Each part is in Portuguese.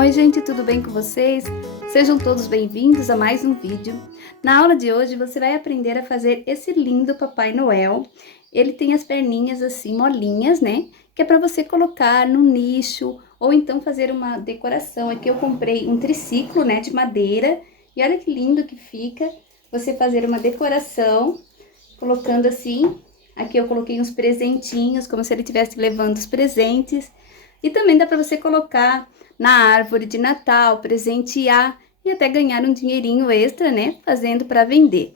Oi gente, tudo bem com vocês? Sejam todos bem-vindos a mais um vídeo. Na aula de hoje você vai aprender a fazer esse lindo Papai Noel. Ele tem as perninhas assim molinhas, né? Que é para você colocar no nicho ou então fazer uma decoração. Aqui eu comprei um triciclo, né, de madeira e olha que lindo que fica você fazer uma decoração colocando assim. Aqui eu coloquei uns presentinhos, como se ele estivesse levando os presentes. E também dá para você colocar na árvore de Natal, presentear e até ganhar um dinheirinho extra, né? Fazendo para vender.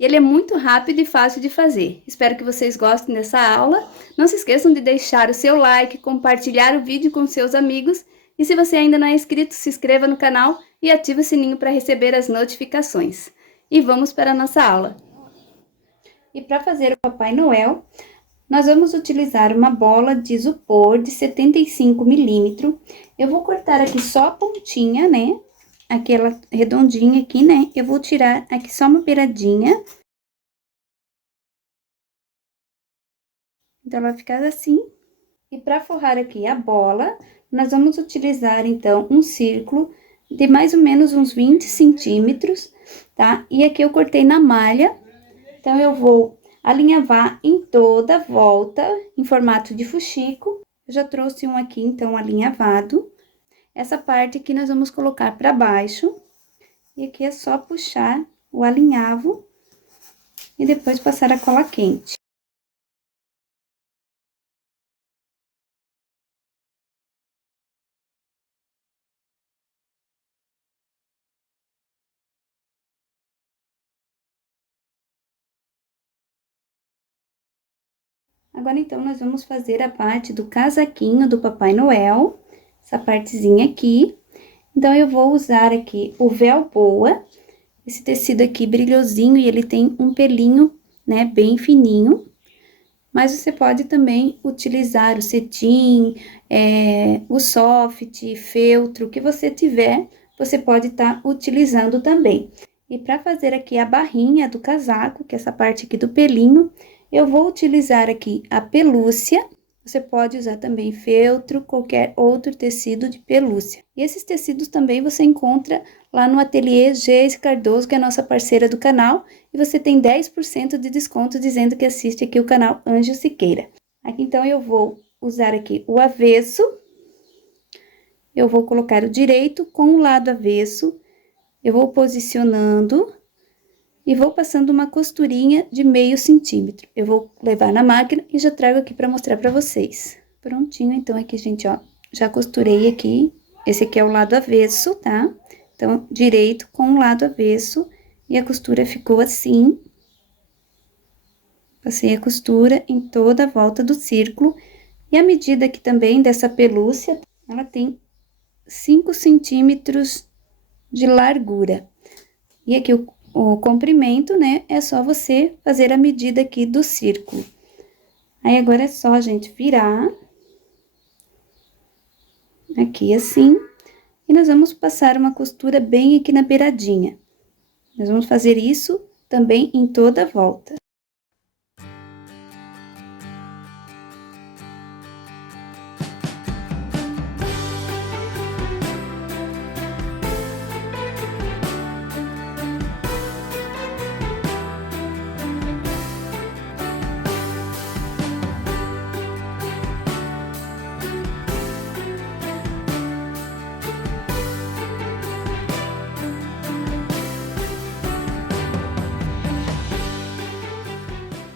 E ele é muito rápido e fácil de fazer. Espero que vocês gostem dessa aula. Não se esqueçam de deixar o seu like, compartilhar o vídeo com seus amigos. E se você ainda não é inscrito, se inscreva no canal e ative o sininho para receber as notificações. E vamos para a nossa aula. E para fazer o Papai Noel, nós vamos utilizar uma bola de isopor de 75 milímetros. Eu vou cortar aqui só a pontinha, né? Aquela redondinha aqui, né? Eu vou tirar aqui só uma beiradinha. Então, ela vai ficar assim. E para forrar aqui a bola, nós vamos utilizar, então, um círculo de mais ou menos uns 20 centímetros, tá? E aqui eu cortei na malha. Então, eu vou alinhavar em toda a volta, em formato de fuxico. Eu já trouxe um aqui, então, alinhavado. Essa parte aqui nós vamos colocar para baixo. E aqui é só puxar o alinhavo e depois passar a cola quente. Agora, então, nós vamos fazer a parte do casaquinho do Papai Noel, essa partezinha aqui. Então, eu vou usar aqui o véu boa, esse tecido aqui brilhosinho e ele tem um pelinho, né, bem fininho. Mas você pode também utilizar o cetim, o soft, feltro, o que você tiver, você pode estar utilizando também. E para fazer aqui a barrinha do casaco, que é essa parte aqui do pelinho, eu vou utilizar aqui a pelúcia. Você pode usar também feltro, qualquer outro tecido de pelúcia. E esses tecidos também você encontra lá no ateliê Geise Cardoso, que é a nossa parceira do canal. E você tem 10% de desconto dizendo que assiste aqui o canal Anjo Siqueira. Aqui então eu vou usar aqui o avesso. Eu vou colocar o direito com o lado avesso. Eu vou posicionando e vou passando uma costurinha de meio centímetro. Eu vou levar na máquina e já trago aqui para mostrar para vocês. Prontinho, então aqui, gente, ó, já costurei aqui. Esse aqui é o lado avesso, tá? Então, direito com o lado avesso e a costura ficou assim. Passei a costura em toda a volta do círculo. E a medida aqui também dessa pelúcia, ela tem 5 centímetros de largura. E aqui o comprimento, né, é só você fazer a medida aqui do círculo. Aí, agora é só a gente virar. Aqui assim. E nós vamos passar uma costura bem aqui na beiradinha. Nós vamos fazer isso também em toda a volta.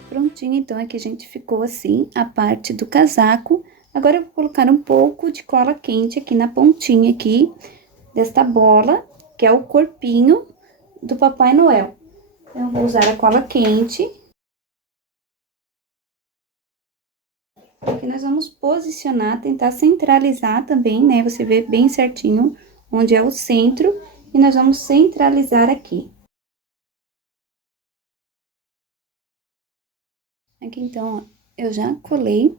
Prontinho, então, aqui a gente ficou assim, a parte do casaco. Agora, eu vou colocar um pouco de cola quente aqui na pontinha aqui, desta bola, que é o corpinho do Papai Noel. Então, eu vou usar a cola quente. Aqui nós vamos posicionar, tentar centralizar também, né? Você vê bem certinho onde é o centro, e nós vamos centralizar aqui. Aqui, então, ó, eu já colei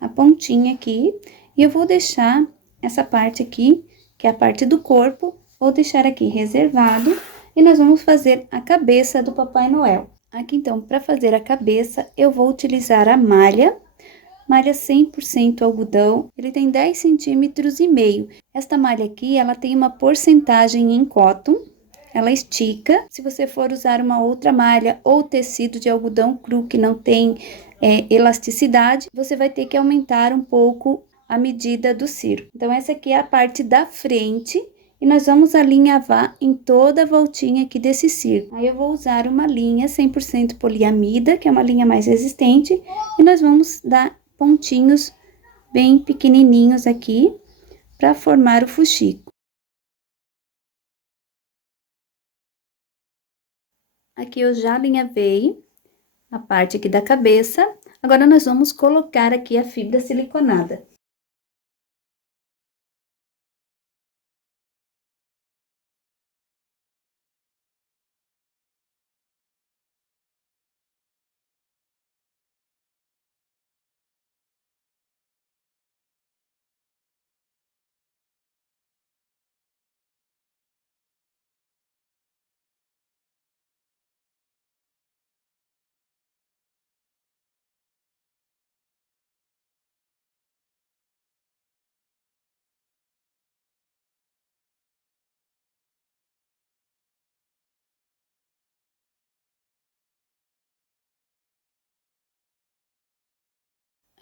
a pontinha aqui, e eu vou deixar essa parte aqui, que é a parte do corpo, vou deixar aqui reservado, e nós vamos fazer a cabeça do Papai Noel. Aqui, então, para fazer a cabeça, eu vou utilizar a malha malha 100% algodão, ele tem 10 centímetros e meio. Esta malha aqui, ela tem uma porcentagem em cotton, ela estica. Se você for usar uma outra malha ou tecido de algodão cru que não tem elasticidade, você vai ter que aumentar um pouco a medida do círculo. Então, essa aqui é a parte da frente. E nós vamos alinhavar em toda a voltinha aqui desse círculo. Aí eu vou usar uma linha 100% poliamida, que é uma linha mais resistente, e nós vamos dar pontinhos bem pequenininhos aqui para formar o fuxico. Aqui eu já alinhavei a parte aqui da cabeça. Agora nós vamos colocar aqui a fibra siliconada.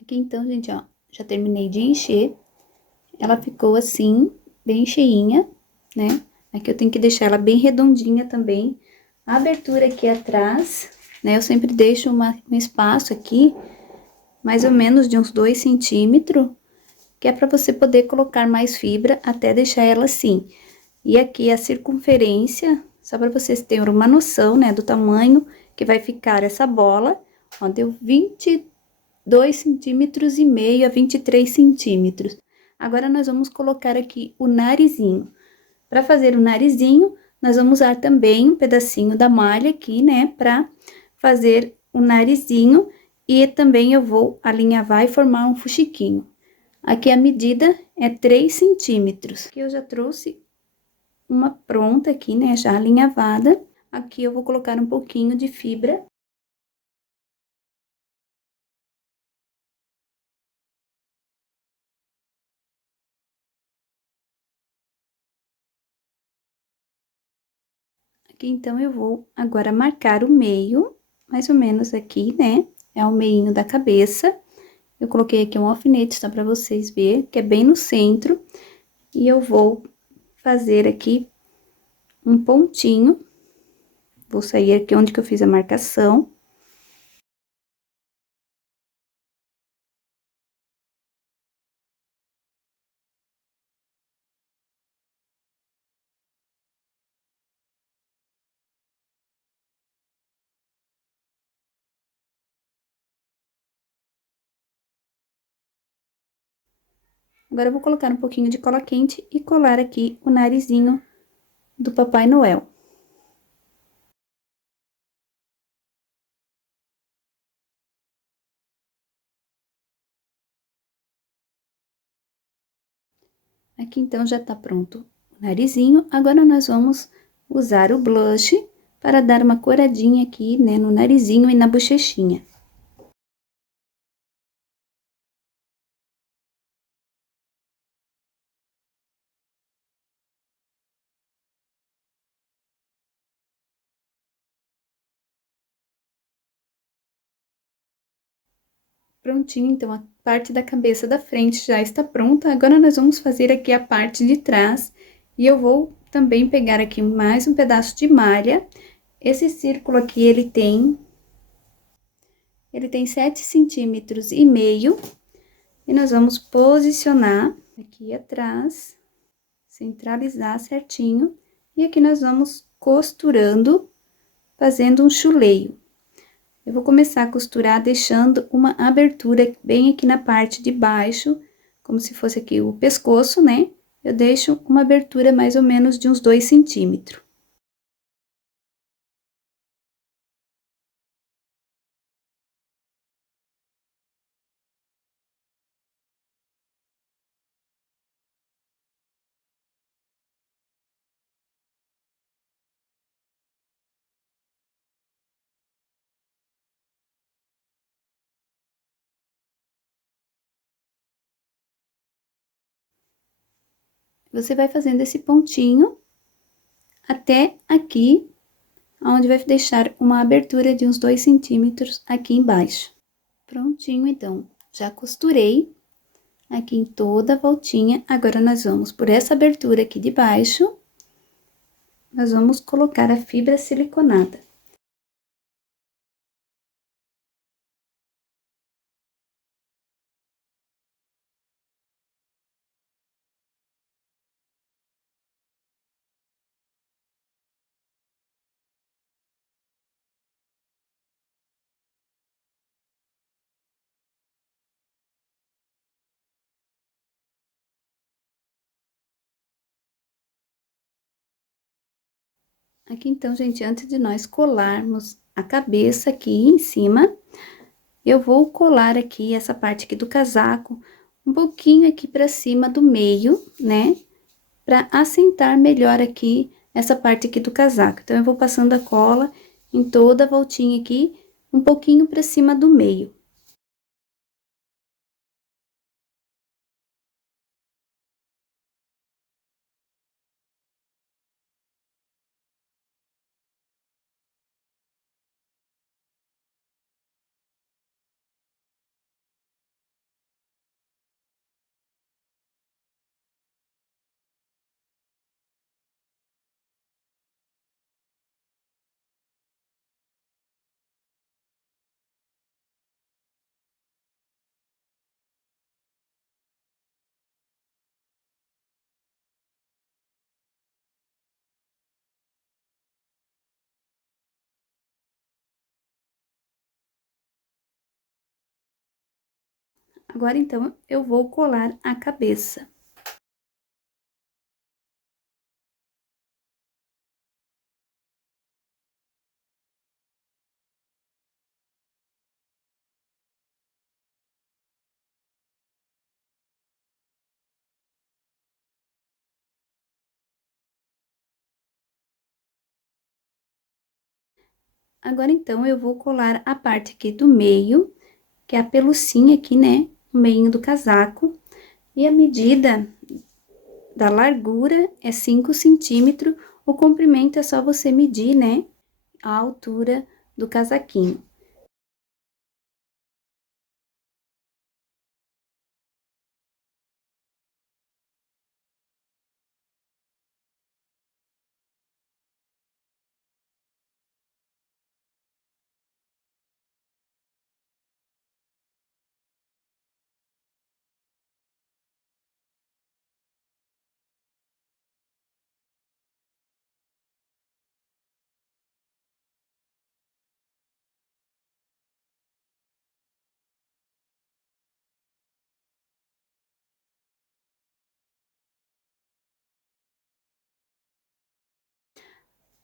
Aqui então, gente, ó, já terminei de encher. Ela ficou assim, bem cheinha, né? Aqui eu tenho que deixar ela bem redondinha também. A abertura aqui atrás, né? Eu sempre deixo um espaço aqui, mais ou menos de uns 2 centímetros, que é para você poder colocar mais fibra até deixar ela assim. E aqui a circunferência, só para vocês terem uma noção, né? Do tamanho que vai ficar essa bola. Ó, deu 22 centímetros e meio a 23 centímetros. Agora, nós vamos colocar aqui o narizinho. Para fazer o narizinho, nós vamos usar também um pedacinho da malha aqui, né? Para fazer o narizinho. E também eu vou alinhavar e formar um fuxiquinho. Aqui a medida é 3 centímetros. Aqui eu já trouxe uma pronta aqui, né? Já alinhavada. Aqui eu vou colocar um pouquinho de fibra. Aqui, então, eu vou agora marcar o meio, mais ou menos aqui, né? É o meinho da cabeça. Eu coloquei aqui um alfinete, só para vocês verem, que é bem no centro. E eu vou fazer aqui um pontinho. Vou sair aqui onde que eu fiz a marcação. Agora, eu vou colocar um pouquinho de cola quente e colar aqui o narizinho do Papai Noel. Aqui, então, já tá pronto o narizinho. Agora, nós vamos usar o blush para dar uma coradinha aqui, né, no narizinho e na bochechinha. Prontinho, então, a parte da cabeça da frente já está pronta. Agora, nós vamos fazer aqui a parte de trás. E eu vou também pegar aqui mais um pedaço de malha. Esse círculo aqui, ele tem 7 centímetros e meio. E nós vamos posicionar aqui atrás, centralizar certinho. E aqui nós vamos costurando, fazendo um chuleio. Eu vou começar a costurar deixando uma abertura bem aqui na parte de baixo, como se fosse aqui o pescoço, né? Eu deixo uma abertura mais ou menos de uns 2 centímetros. Você vai fazendo esse pontinho até aqui, onde vai deixar uma abertura de uns 2 centímetros aqui embaixo. Prontinho, então, já costurei aqui em toda a voltinha. Agora, nós vamos por essa abertura aqui de baixo, nós vamos colocar a fibra siliconada. Aqui, então, gente, antes de nós colarmos a cabeça aqui em cima, eu vou colar aqui essa parte aqui do casaco, um pouquinho aqui pra cima do meio, né? Pra assentar melhor aqui essa parte aqui do casaco. Então, eu vou passando a cola em toda a voltinha aqui, um pouquinho pra cima do meio. Agora, então, eu vou colar a cabeça. Agora, então, eu vou colar a parte aqui do meio, que é a pelucinha aqui, né? O meio do casaco. E a medida da largura é 5 centímetros, o comprimento é só você medir, né? A altura do casaquinho.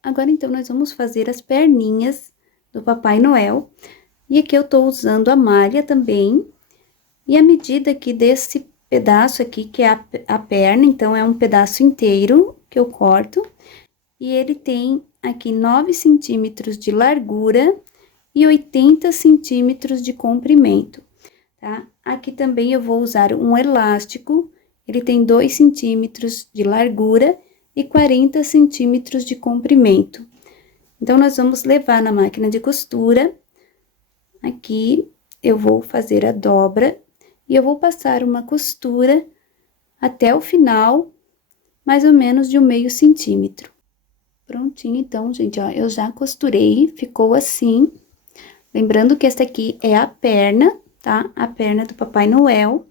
Agora, então, nós vamos fazer as perninhas do Papai Noel. E aqui eu tô usando a malha também. E a medida aqui desse pedaço aqui, que é a perna, então, é um pedaço inteiro que eu corto. E ele tem aqui 9 centímetros de largura e 80 centímetros de comprimento, tá? Aqui também eu vou usar um elástico, ele tem 2 centímetros de largura e 40 centímetros de comprimento. Então, nós vamos levar na máquina de costura, aqui eu vou fazer a dobra e eu vou passar uma costura até o final, mais ou menos de 1/2 centímetro. Prontinho, então, gente, ó, eu já costurei, ficou assim. Lembrando que esta aqui é a perna, tá? A perna do Papai Noel.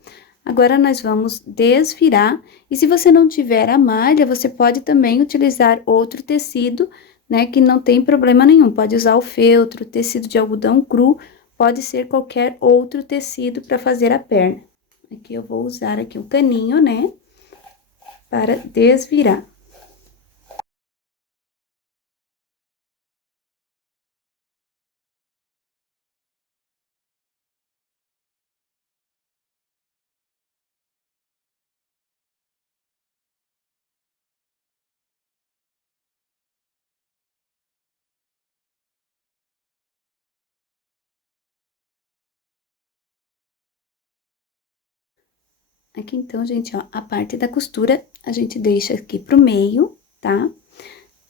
Agora, nós vamos desvirar. E se você não tiver a malha, você pode também utilizar outro tecido, né? Que não tem problema nenhum. Pode usar o feltro, tecido de algodão cru, pode ser qualquer outro tecido para fazer a perna. Aqui eu vou usar aqui o caninho, né? Para desvirar. Aqui, então, gente, ó, a parte da costura, a gente deixa aqui pro meio, tá?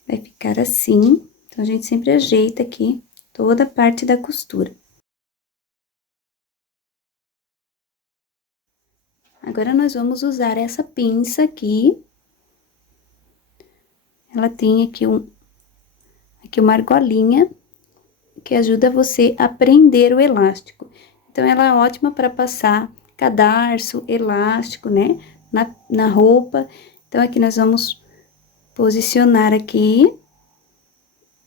Vai ficar assim. Então, a gente sempre ajeita aqui toda a parte da costura. Agora, nós vamos usar essa pinça aqui. Ela tem aqui uma argolinha que ajuda você a prender o elástico. Então, ela é ótima para passar cadarço, elástico, né? Na roupa. Então, aqui nós vamos posicionar aqui.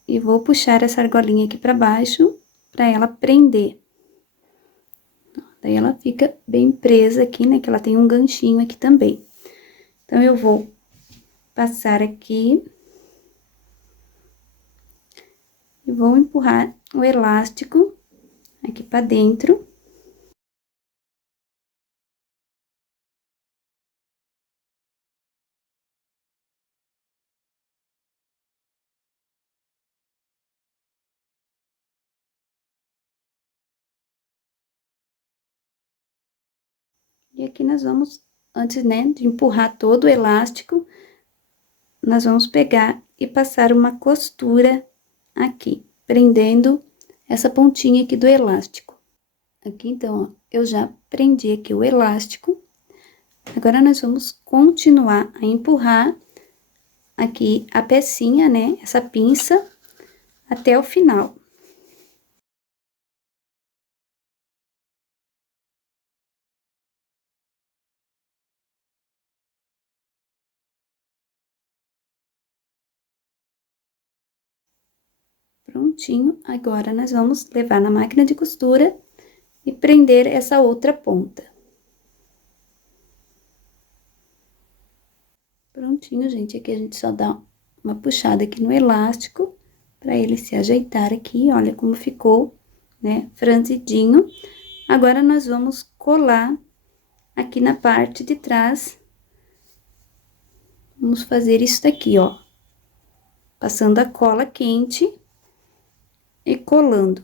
E vou puxar essa argolinha aqui pra baixo, pra ela prender. Daí, ela fica bem presa aqui, né? Que ela tem um ganchinho aqui também. Então, eu vou passar aqui. E vou empurrar o elástico aqui pra dentro. E aqui nós vamos, antes, né, de empurrar todo o elástico, nós vamos pegar e passar uma costura aqui, prendendo essa pontinha aqui do elástico. Aqui, então, ó, eu já prendi aqui o elástico. Agora, nós vamos continuar a empurrar aqui a pecinha, né, essa pinça, até o final. Prontinho, agora nós vamos levar na máquina de costura e prender essa outra ponta. Prontinho, gente, aqui a gente só dá uma puxada aqui no elástico, pra ele se ajeitar aqui, olha como ficou, né, franzidinho. Agora, nós vamos colar aqui na parte de trás. Vamos fazer isso daqui, ó, passando a cola quente e colando.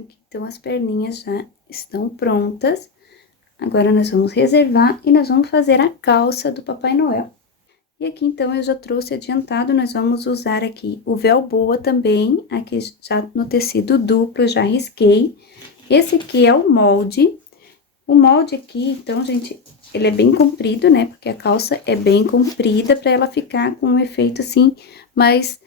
Aqui, então, as perninhas já estão prontas. Agora, nós vamos reservar e nós vamos fazer a calça do Papai Noel. E aqui, então, eu já trouxe adiantado, nós vamos usar aqui o véu boa também, aqui já no tecido duplo, já risquei. Esse aqui é o molde. O molde aqui, então, gente, ele é bem comprido, né? Porque a calça é bem comprida, pra ela ficar com um efeito, assim, mais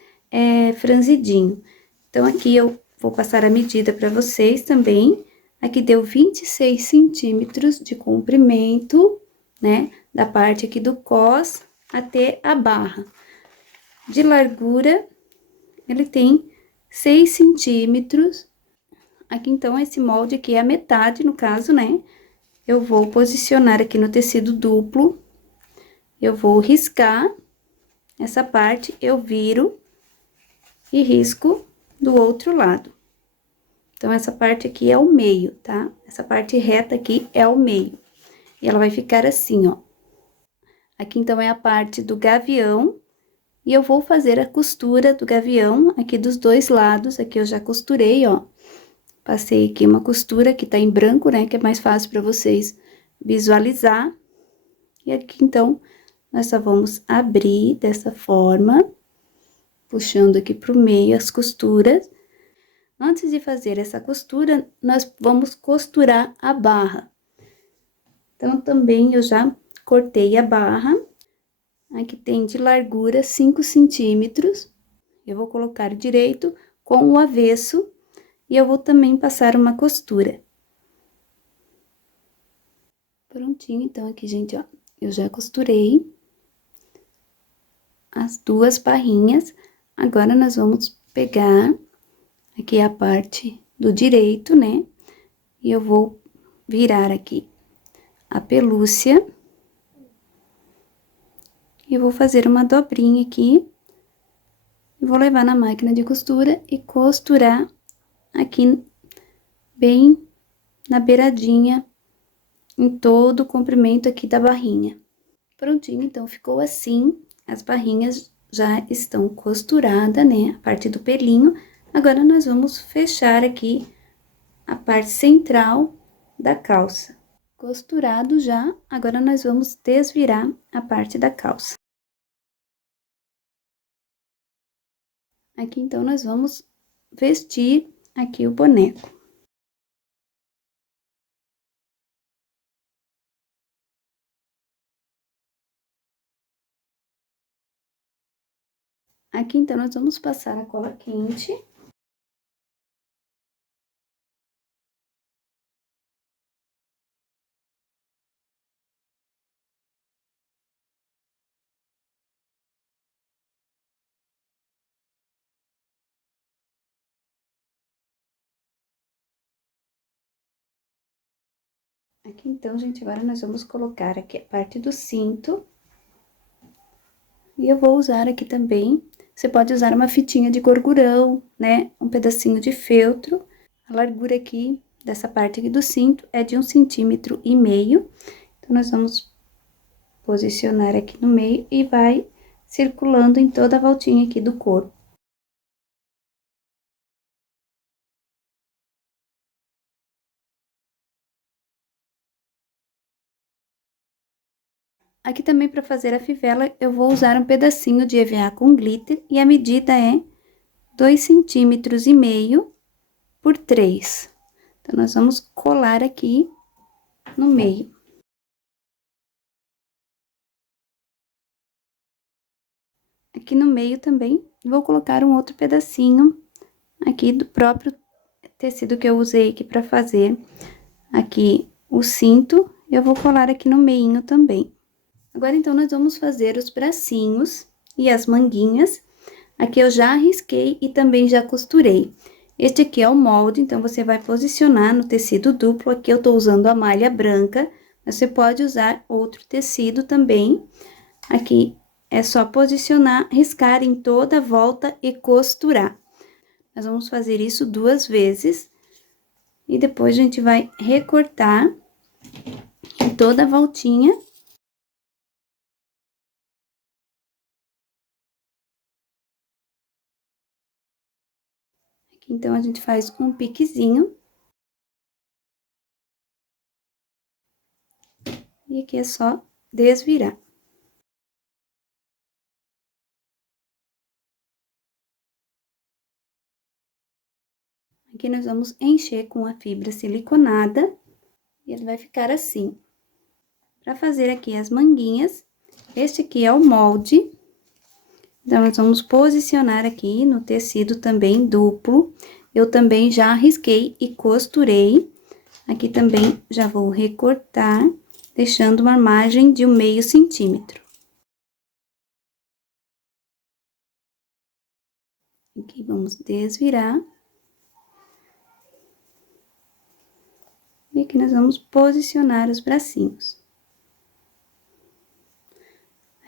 franzidinho. Então, aqui eu vou passar a medida pra vocês também. Aqui deu 26 centímetros de comprimento, né? Da parte aqui do cós até a barra. De largura, ele tem 6 centímetros. Aqui, então, esse molde aqui é a metade, no caso, né? Eu vou posicionar aqui no tecido duplo, eu vou riscar essa parte, eu viro e risco do outro lado. Então, essa parte aqui é o meio, tá? Essa parte reta aqui é o meio. E ela vai ficar assim, ó. Aqui, então, é a parte do gavião. E eu vou fazer a costura do gavião aqui dos dois lados. Aqui eu já costurei, ó. Passei aqui uma costura que tá em branco, né? Que é mais fácil pra vocês visualizar. E aqui, então, nós só vamos abrir dessa forma, puxando aqui pro meio as costuras. Antes de fazer essa costura, nós vamos costurar a barra. Então, também eu já cortei a barra. Aqui tem de largura 5 centímetros. Eu vou colocar direito com o avesso e eu vou também passar uma costura. Prontinho, então, aqui, gente, ó, eu já costurei as duas barrinhas. Agora, nós vamos pegar aqui a parte do direito, né? E eu vou virar aqui a pelúcia. E vou fazer uma dobrinha aqui. E vou levar na máquina de costura e costurar aqui bem na beiradinha, em todo o comprimento aqui da barrinha. Prontinho, então, ficou assim. As barrinhas já estão costuradas, né? A parte do pelinho. Agora, nós vamos fechar aqui a parte central da calça. Costurado já, agora nós vamos desvirar a parte da calça. Aqui, então, nós vamos vestir aqui o boneco. Aqui, então, nós vamos passar a cola quente. Aqui, então, gente, agora nós vamos colocar aqui a parte do cinto. E eu vou usar aqui também, você pode usar uma fitinha de gorgurão, né? Um pedacinho de feltro. A largura aqui, dessa parte aqui do cinto, é de 1,5 centímetros. Então, nós vamos posicionar aqui no meio e vai circulando em toda a voltinha aqui do corpo. Aqui também, para fazer a fivela, eu vou usar um pedacinho de EVA com glitter e a medida é 2,5 centímetros por 3. Então, nós vamos colar aqui no meio. Aqui no meio também, vou colocar um outro pedacinho aqui do próprio tecido que eu usei aqui para fazer aqui o cinto. Eu vou colar aqui no meinho também. Agora, então, nós vamos fazer os bracinhos e as manguinhas. Aqui eu já risquei e também já costurei. Este aqui é o molde, então, você vai posicionar no tecido duplo. Aqui eu tô usando a malha branca, mas você pode usar outro tecido também. Aqui é só posicionar, riscar em toda a volta e costurar. Nós vamos fazer isso 2 vezes. E depois a gente vai recortar em toda a voltinha. Aqui, então, a gente faz um piquezinho. E aqui é só desvirar. Aqui nós vamos encher com a fibra siliconada. E ele vai ficar assim. Para fazer aqui as manguinhas, este aqui é o molde. Então, nós vamos posicionar aqui no tecido também duplo. Eu também já risquei e costurei. Aqui também já vou recortar, deixando uma margem de 1/2 centímetro. Aqui vamos desvirar. E aqui nós vamos posicionar os bracinhos.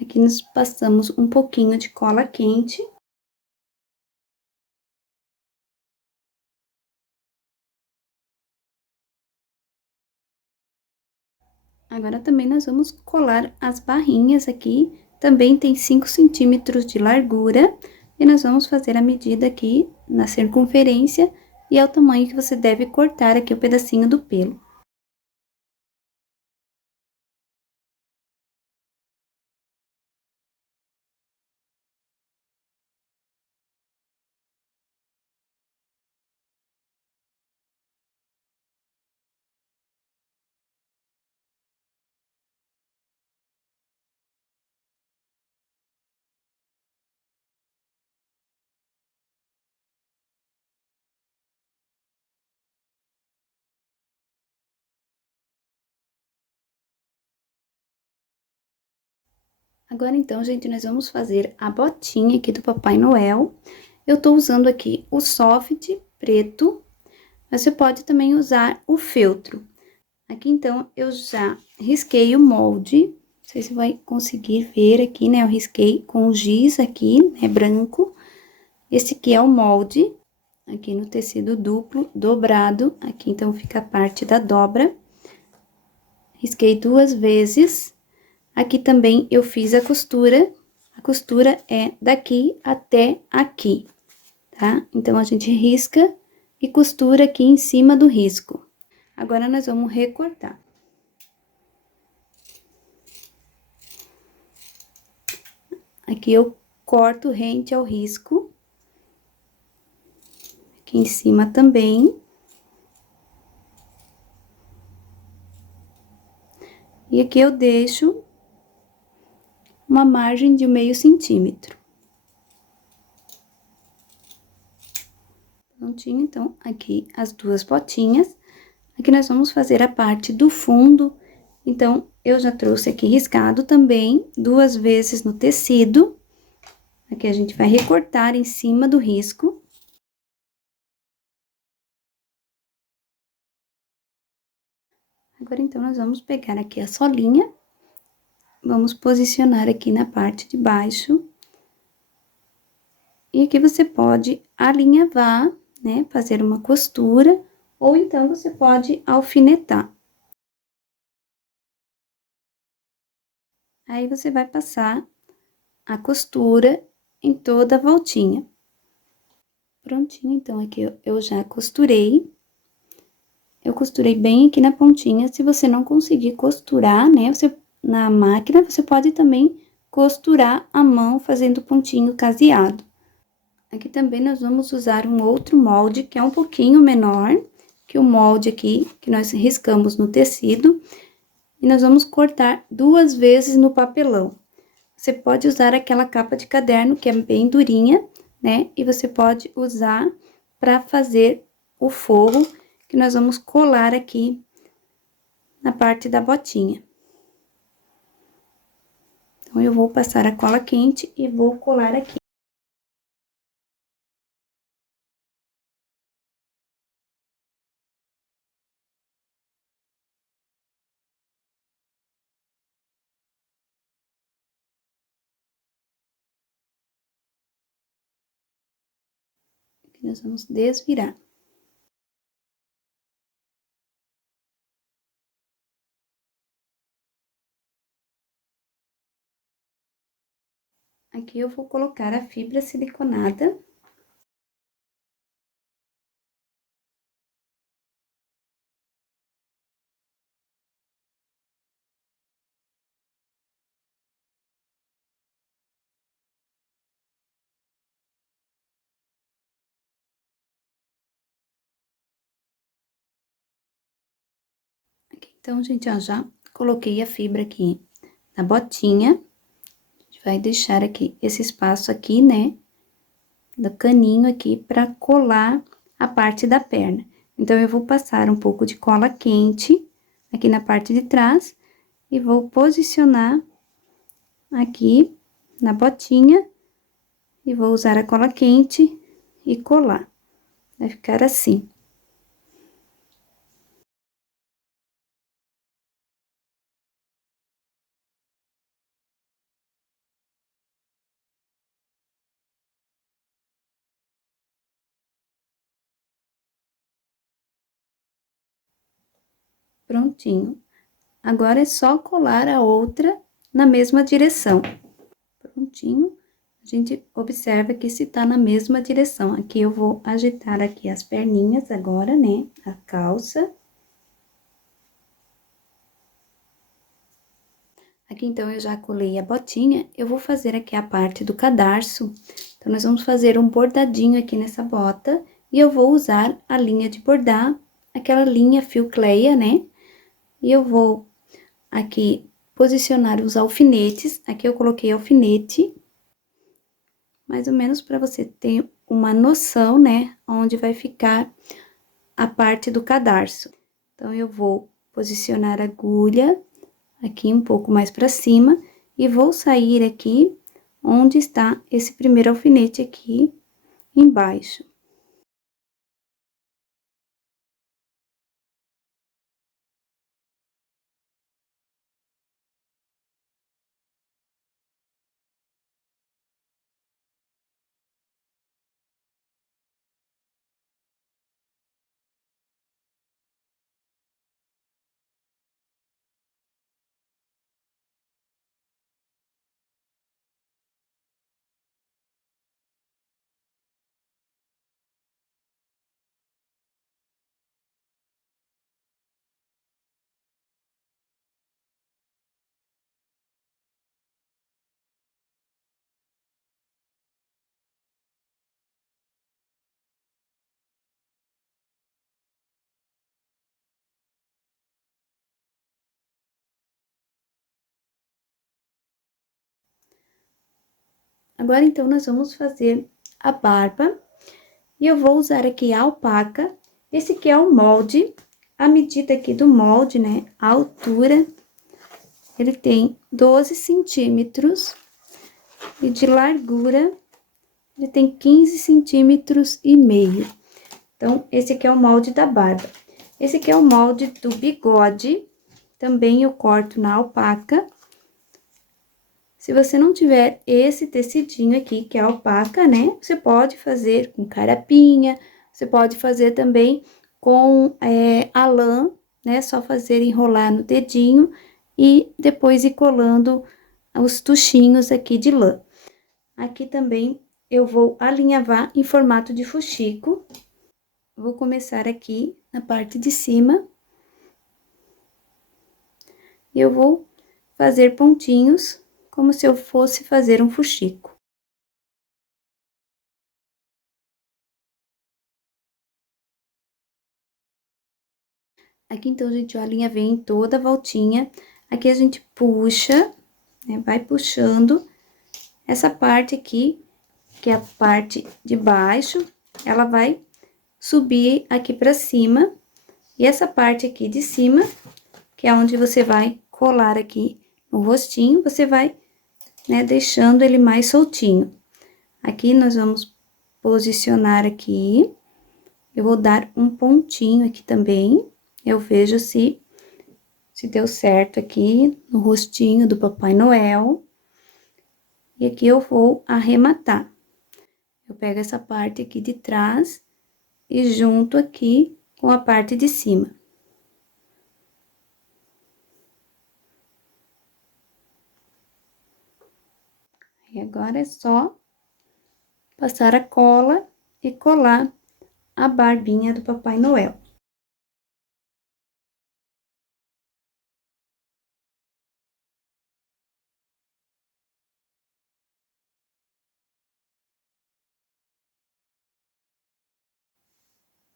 Aqui nós passamos um pouquinho de cola quente. Agora, também nós vamos colar as barrinhas aqui. Também tem 5 centímetros de largura. E nós vamos fazer a medida aqui na circunferência. E é o tamanho que você deve cortar aqui o pedacinho do pelo. Agora, então, gente, nós vamos fazer a botinha aqui do Papai Noel. Eu tô usando aqui o soft preto, mas você pode também usar o feltro. Aqui, então, eu já risquei o molde, não sei se vai conseguir ver aqui, né? Eu risquei com o giz aqui, né, branco. Esse aqui é o molde, aqui no tecido duplo, dobrado. Aqui, então, fica a parte da dobra. Risquei 2 vezes. Aqui também eu fiz a costura é daqui até aqui, tá? Então, a gente risca e costura aqui em cima do risco. Agora, nós vamos recortar. Aqui eu corto rente ao risco. Aqui em cima também. E aqui eu deixo uma margem de meio centímetro. Prontinho, então, aqui as 2 botinhas. Aqui nós vamos fazer a parte do fundo. Então, eu já trouxe aqui riscado também 2 vezes no tecido. Aqui a gente vai recortar em cima do risco. Agora, então, nós vamos pegar aqui a solinha. Vamos posicionar aqui na parte de baixo. E aqui você pode alinhavar, né? Fazer uma costura, ou então você pode alfinetar. Aí, você vai passar a costura em toda a voltinha. Prontinho, então, aqui eu já costurei. Eu costurei bem aqui na pontinha. Se você não conseguir costurar, né, na máquina, você pode também costurar à mão, fazendo pontinho caseado. Aqui também nós vamos usar um outro molde, que é um pouquinho menor que o molde aqui, que nós riscamos no tecido. E nós vamos cortar 2 vezes no papelão. Você pode usar aquela capa de caderno, que é bem durinha, né? E você pode usar para fazer o forro, que nós vamos colar aqui na parte da botinha. Então, eu vou passar a cola quente e vou colar aqui. Aqui nós vamos desvirar. Aqui eu vou colocar a fibra siliconada. Aqui, então, gente, ó, já coloquei a fibra aqui na botinha. A gente vai deixar aqui esse espaço aqui, né, do caninho aqui para colar a parte da perna. Então, eu vou passar um pouco de cola quente aqui na parte de trás e vou posicionar aqui na botinha e vou usar a cola quente e colar. Vai ficar assim. Prontinho. Agora é só colar a outra na mesma direção. Prontinho. A gente observa que se tá na mesma direção. Aqui eu vou agitar aqui as perninhas agora, né? A calça. Aqui, então, eu já colei a botinha. Eu vou fazer aqui a parte do cadarço. Então, nós vamos fazer um bordadinho aqui nessa bota. E eu vou usar a linha de bordar, aquela linha fio cleia, né? E eu vou aqui posicionar os alfinetes. Aqui eu coloquei alfinete, mais ou menos para você ter uma noção, né, onde vai ficar a parte do cadarço. Então, eu vou posicionar a agulha aqui um pouco mais para cima e vou sair aqui onde está esse primeiro alfinete aqui embaixo. Agora, então, nós vamos fazer a barba. E eu vou usar aqui a alpaca. Esse aqui é o molde. A medida aqui do molde, né? A altura, ele tem 12 centímetros. E de largura, ele tem 15 centímetros e meio. Então, esse aqui é o molde da barba. Esse aqui é o molde do bigode. Também eu corto na alpaca. Se você não tiver esse tecidinho aqui, que é alpaca, né? Você pode fazer com carapinha, você pode fazer também com a lã, né? Só fazer enrolar no dedinho e depois ir colando os tuchinhos aqui de lã. Aqui também eu vou alinhavar em formato de fuxico. Vou começar aqui na parte de cima. E eu vou fazer pontinhos, como se eu fosse fazer um fuxico. Aqui, então, gente, ó, a linha vem toda a voltinha. Aqui a gente puxa, né, vai puxando. Essa parte aqui, que é a parte de baixo, ela vai subir aqui pra cima. E essa parte aqui de cima, que é onde você vai colar aqui no rostinho, você vai, né, deixando ele mais soltinho. Aqui nós vamos posicionar aqui. Eu vou dar um pontinho aqui também. Eu vejo se deu certo aqui no rostinho do Papai Noel. E aqui eu vou arrematar. Eu pego essa parte aqui de trás e junto aqui com a parte de cima. E agora é só passar a cola e colar a barbinha do Papai Noel.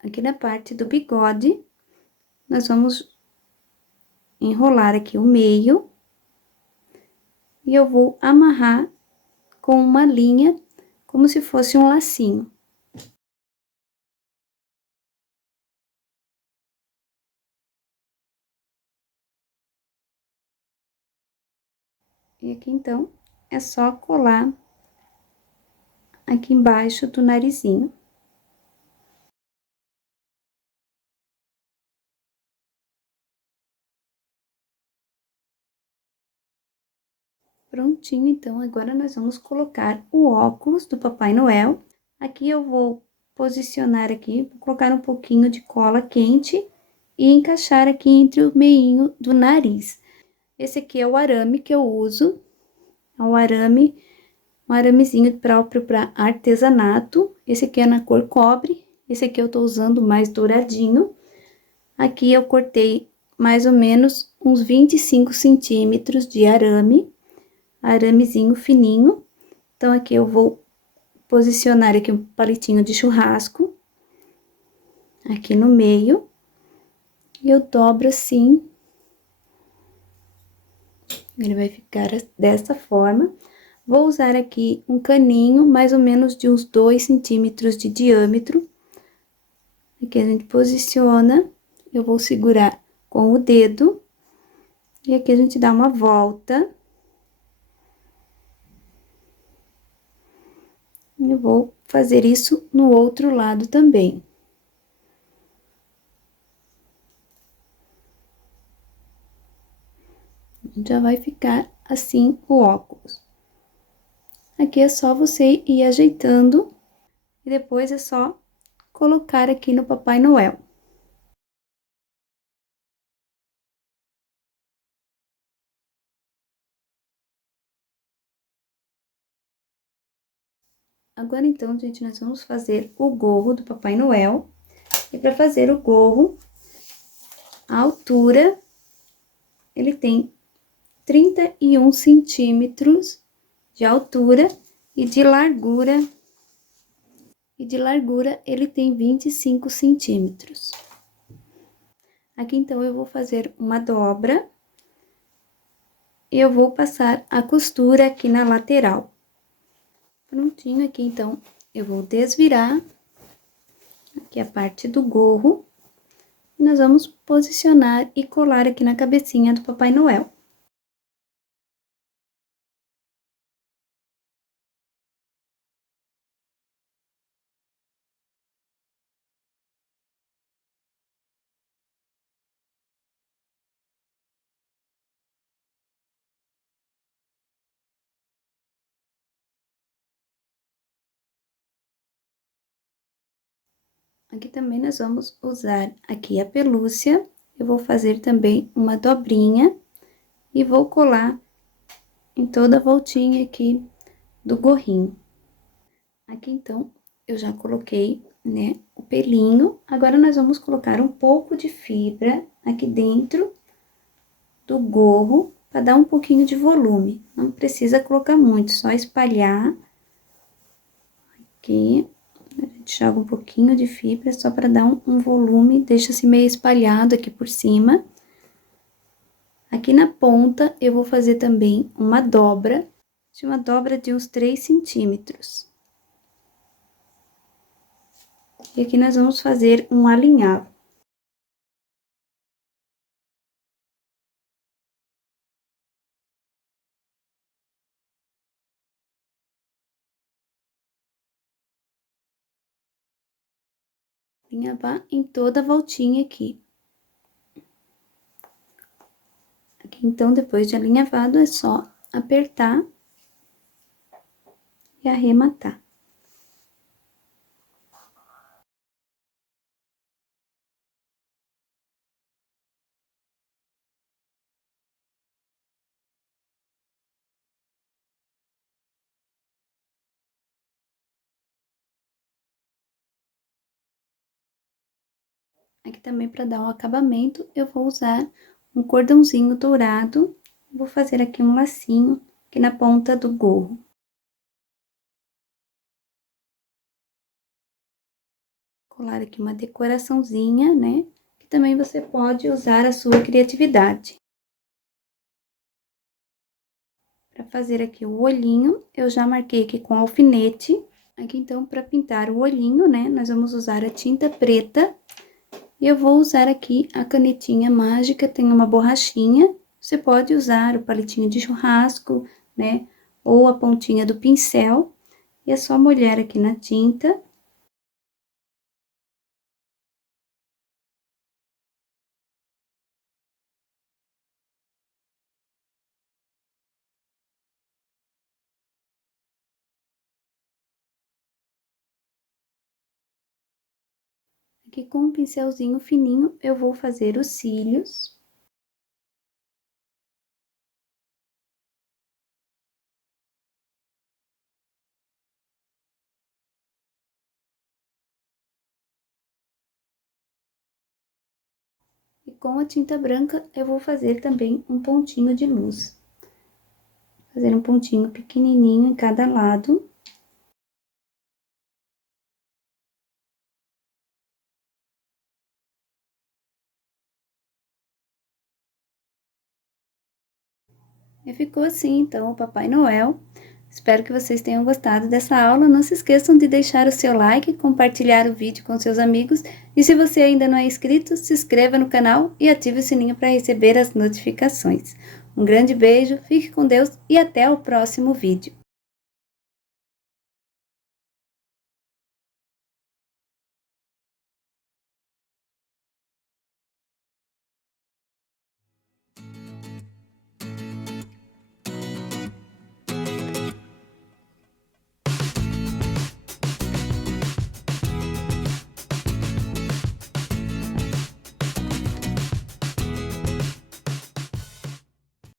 Aqui na parte do bigode, nós vamos enrolar aqui o meio. E eu vou amarrar com uma linha, como se fosse um lacinho. E aqui, então, é só colar aqui embaixo do narizinho. Prontinho, então, agora nós vamos colocar o óculos do Papai Noel. Aqui eu vou posicionar aqui, vou colocar um pouquinho de cola quente e encaixar aqui entre o meinho do nariz. Esse aqui é o arame que eu uso, é um aramezinho próprio para artesanato. Esse aqui é na cor cobre, esse aqui eu tô usando mais douradinho. Aqui eu cortei mais ou menos uns 25 centímetros de aramezinho fininho. Então, aqui eu vou posicionar aqui um palitinho de churrasco, aqui no meio, e eu dobro assim. Ele vai ficar dessa forma. Vou usar aqui um caninho, mais ou menos de uns 2 centímetros de diâmetro. Aqui a gente posiciona, eu vou segurar com o dedo, e aqui a gente dá uma volta. Eu vou fazer isso no outro lado também. Já vai ficar assim o óculos. Aqui é só você ir ajeitando e depois é só colocar aqui no Papai Noel. Agora, então, gente, nós vamos fazer o gorro do Papai Noel. E para fazer o gorro, a altura, ele tem 31 centímetros de altura e de largura. E de largura, ele tem 25 centímetros. Aqui, então, eu vou fazer uma dobra. E eu vou passar a costura aqui na lateral. Prontinho aqui, então, eu vou desvirar aqui a parte do gorro. E nós vamos posicionar e colar aqui na cabecinha do Papai Noel. Aqui também nós vamos usar aqui a pelúcia. Eu vou fazer também uma dobrinha e vou colar em toda a voltinha aqui do gorrinho. Aqui, então, eu já coloquei, né, o pelinho. Agora, nós vamos colocar um pouco de fibra aqui dentro do gorro, para dar um pouquinho de volume. Não precisa colocar muito, só espalhar aqui. A gente joga um pouquinho de fibra, só para dar um volume, deixa assim meio espalhado aqui por cima. Aqui na ponta, eu vou fazer também uma dobra de uns 3 centímetros. E aqui nós vamos fazer um alinhavo. Alinhavar em toda a voltinha aqui. Aqui, então, depois de alinhavado, é só apertar e arrematar. Aqui também, para dar um acabamento, eu vou usar um cordãozinho dourado. Vou fazer aqui um lacinho aqui na ponta do gorro. Colar aqui uma decoraçãozinha, né? Que também você pode usar a sua criatividade. Para fazer aqui o olhinho, eu já marquei aqui com alfinete. Aqui, então, para pintar o olhinho, né? Nós vamos usar a tinta preta. E eu vou usar aqui a canetinha mágica, tem uma borrachinha. Você pode usar o palitinho de churrasco, né? Ou a pontinha do pincel. E é só molhar aqui na tinta. Aqui com um pincelzinho fininho, eu vou fazer os cílios. E com a tinta branca, eu vou fazer também um pontinho de luz. Fazer um pontinho pequenininho em cada lado. E ficou assim, então, o Papai Noel. Espero que vocês tenham gostado dessa aula. Não se esqueçam de deixar o seu like, compartilhar o vídeo com seus amigos. E se você ainda não é inscrito, se inscreva no canal e ative o sininho para receber as notificações. Um grande beijo, fique com Deus e até o próximo vídeo.